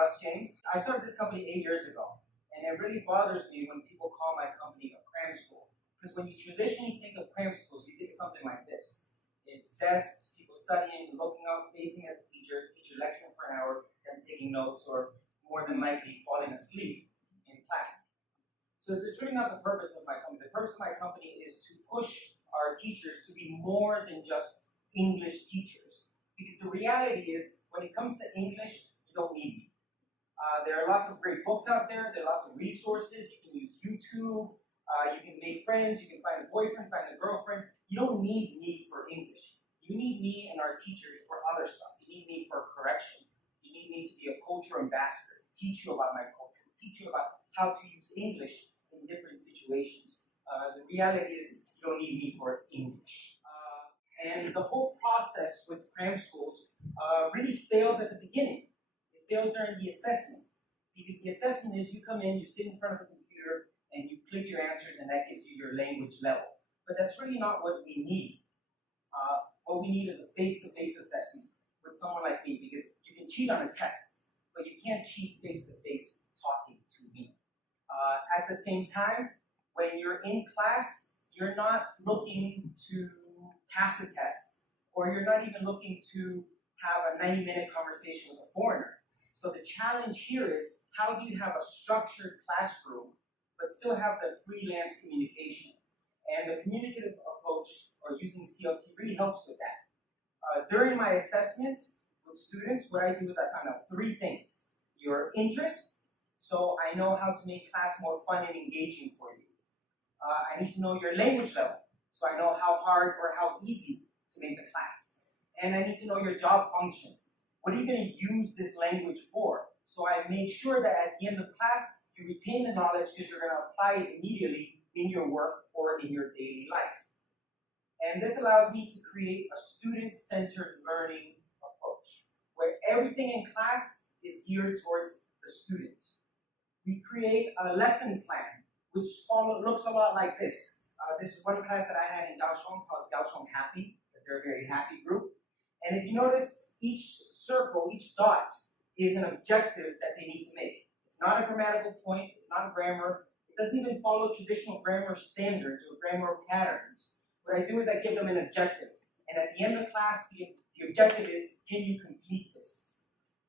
Russ James. I started this company 8 years ago, and it really bothers me when people call my company a cram school. Because when you traditionally think of cram schools, you think of something like this. It's desks, people studying, looking up, facing at the teacher lecturing for an hour, and taking notes, or more than likely falling asleep in class. So that's really not the purpose of my company. The purpose of my company is to push our teachers to be more than just English teachers. Because the reality is, when it comes to English, you don't need me. There are lots of great books out there. There are lots of resources. You can use YouTube. You can make friends. You can find a boyfriend, find a girlfriend. You don't need me for English. You need me and our teachers for other stuff. You need me for correction. You need me to be a culture ambassador, to teach you about my culture, to teach you about how to use English in different situations. The reality is, you don't need me for English. And the whole process with cram schools really fails at the beginning. It fails during the assessment. Because the assessment is, you come in, you sit in front of a computer, and you click your answers, and that gives you your language level. But that's really not what we need. What we need is a face-to-face assessment with someone like me, because you can cheat on a test, but you can't cheat face-to-face talking to me. At the same time, when you're in class, you're not looking to pass a test, or you're not even looking to have a 90-minute conversation with a foreigner. So the challenge here is, how do you have a structured classroom, but still have the freelance communication? And the communicative approach, or using CLT, really helps with that. During my assessment with students, what I do is I find out 3 things. Your interest, so I know how to make class more fun and engaging for you. I need to know your language level, so I know how hard or how easy to make the class. And I need to know your job function. What are you going to use this language for? So I make sure that at the end of class, you retain the knowledge, because you're going to apply it immediately in your work or in your daily life. And this allows me to create a student-centered learning approach, where everything in class is geared towards the student. We create a lesson plan, which looks a lot like this. This is one class that I had in Kaohsiung called Kaohsiung Happy, because they're a very happy group. And if you notice, each circle, each dot, is an objective that they need to make. It's not a grammatical point, it's not grammar, it doesn't even follow traditional grammar standards or grammar patterns. What I do is I give them an objective. And at the end of class, the objective is, can you complete this?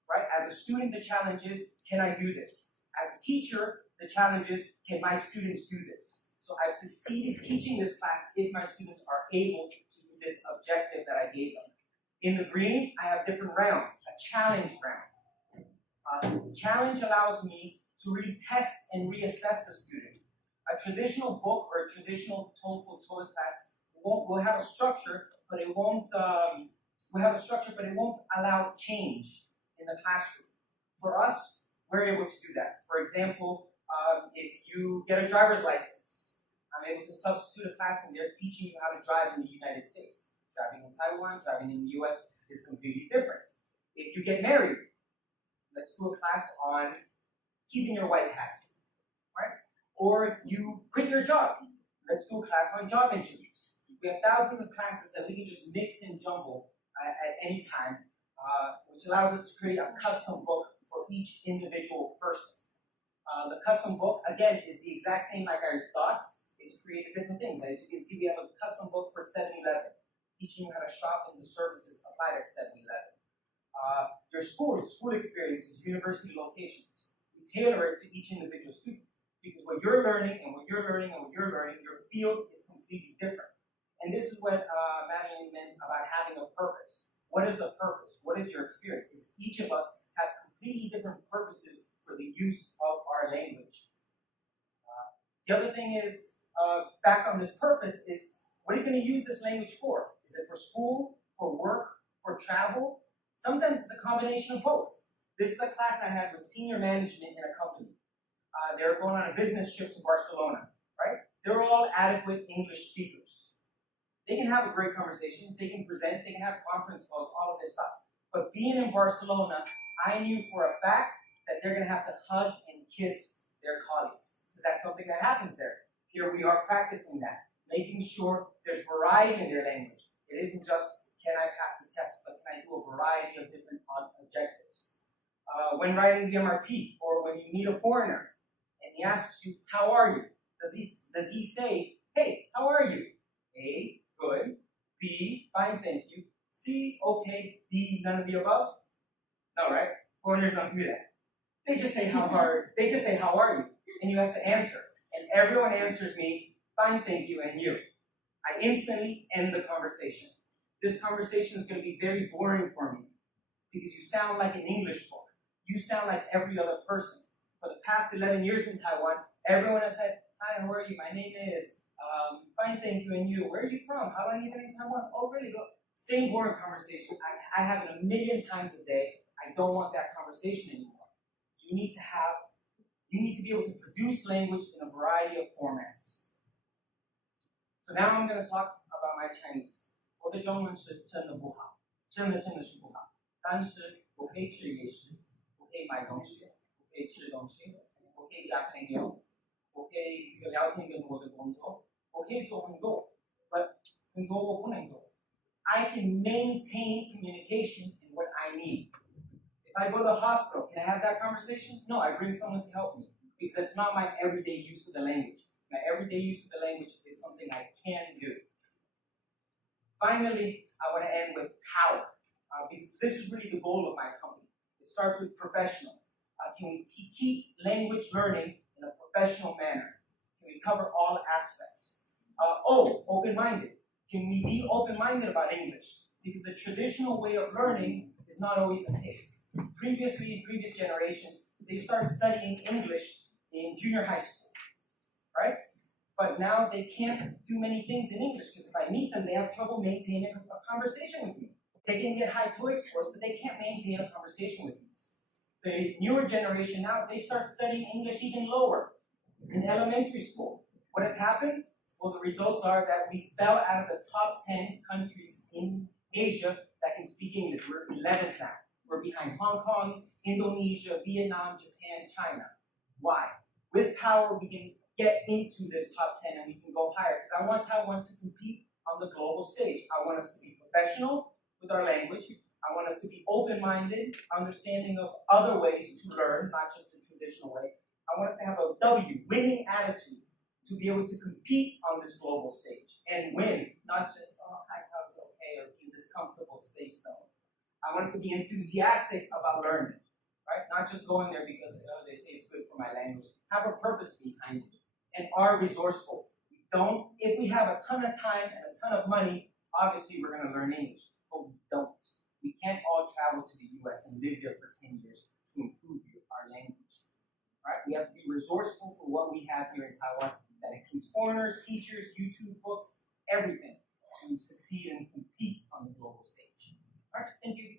Right? As a student, the challenge is, can I do this? As a teacher, the challenge is, can my students do this? So I've succeeded teaching this class if my students are able to do this objective that I gave them. In the green, I have different rounds, a challenge round. Challenge allows me to really test and reassess the student. A traditional book or a traditional TOEFL class will have a structure, but it won't allow change in the classroom. For us, we're able to do that. For example, if you get a driver's license, I'm able to substitute a class and they're teaching you how to drive in the United States. Driving in Taiwan, driving in the US is completely different. If you get married, let's do a class on keeping your wife happy, right? Or you quit your job, let's do a class on job interviews. We have thousands of classes that we can just mix and jumble at any time, which allows us to create a custom book for each individual person. The custom book, again, is the exact same like our thoughts. It's created different things. As you can see, we have a custom book for 7-Eleven, teaching you how to shop in the services applied at 7-Eleven. Your school experiences, university locations. We tailor it to each individual student, because what you're learning and what you're learning and what you're learning, your field is completely different. And this is what Madeline meant about having a purpose. What is the purpose? What is your experience? Because each of us has completely different purposes for the use of our language. The other thing is, back on this purpose, is what are you going to use this language for? Is it for school, for work, for travel? Sometimes it's a combination of both. This is a class I had with senior management in a company. They're going on a business trip to Barcelona, right? They're all adequate English speakers. They can have a great conversation, they can present, they can have conference calls, all of this stuff. But being in Barcelona, I knew for a fact that they're going to have to hug and kiss their colleagues, because that's something that happens there. Here we are practicing that, making sure there's variety in their language. It isn't just, can I pass the test, but can I do a variety of different objectives? when riding the MRT, or when you meet a foreigner and he asks you, how are you? Does he say, hey, how are you? A, good. B, fine, thank you. C, okay. D, none of the above? No, right? Foreigners don't do that. They just say, how are you? And you have to answer. And everyone answers me, fine, thank you, and you. I instantly end the conversation. This conversation is going to be very boring for me because you sound like an English book. You sound like every other person. For the past 11 years in Taiwan, everyone has said, hi, how are you? My name is, fine, thank you, and you. Where are you from? How long have you been in Taiwan? Oh, really? Same boring conversation. I have it a million times a day. I don't want that conversation anymore. You need to be able to produce language in a variety of formats. So now I'm going to talk about my Chinese. 我的中文是真的不好，真的是不好。但是我可以吃夜市，我可以买东西，我可以吃东西，我可以交朋友，我可以聊天跟我的工作，我可以做很多，很多我不能做。I can maintain communication in what I need. If I go to the hospital, can I have that conversation? No, I bring someone to help me because that's not my everyday use of the language. My everyday use of the language is something I can do. Finally, I want to end with power because this is really the goal of my company. It starts with professional. Can we keep language learning in a professional manner? Can we cover all aspects? Open-minded. Can we be open-minded about English? Because the traditional way of learning is not always the case. Previously, in previous generations, they start studying English in junior high school, right? But now they can't do many things in English because if I meet them, they have trouble maintaining a conversation with me. They can get high TOEIC scores, but they can't maintain a conversation with me. The newer generation now, they start studying English even lower in elementary school. What has happened? Well, the results are that we fell out of the top 10 countries in Asia that can speak English. We're 11th now. We're behind Hong Kong, Indonesia, Vietnam, Japan, China. Why? With power, we can get into this top 10 and we can go higher because I want Taiwan to compete on the global stage. I want us to be professional with our language. I want us to be open-minded, understanding of other ways to learn, not just the traditional way. I want us to have a W, winning attitude, to be able to compete on this global stage and win, not just, I thought it was okay, or be this comfortable, safe zone. I want us to be enthusiastic about learning, right? Not just going there because they say it's good for my language. Have a purpose behind it and are resourceful. If we have a ton of time and a ton of money, obviously we're going to learn English, but we don't. We can't all travel to the US and live there for 10 years to improve our language, right? We have to be resourceful for what we have here in Taiwan. That includes foreigners, teachers, YouTube books, everything to succeed and compete on the global stage. All right, thank you.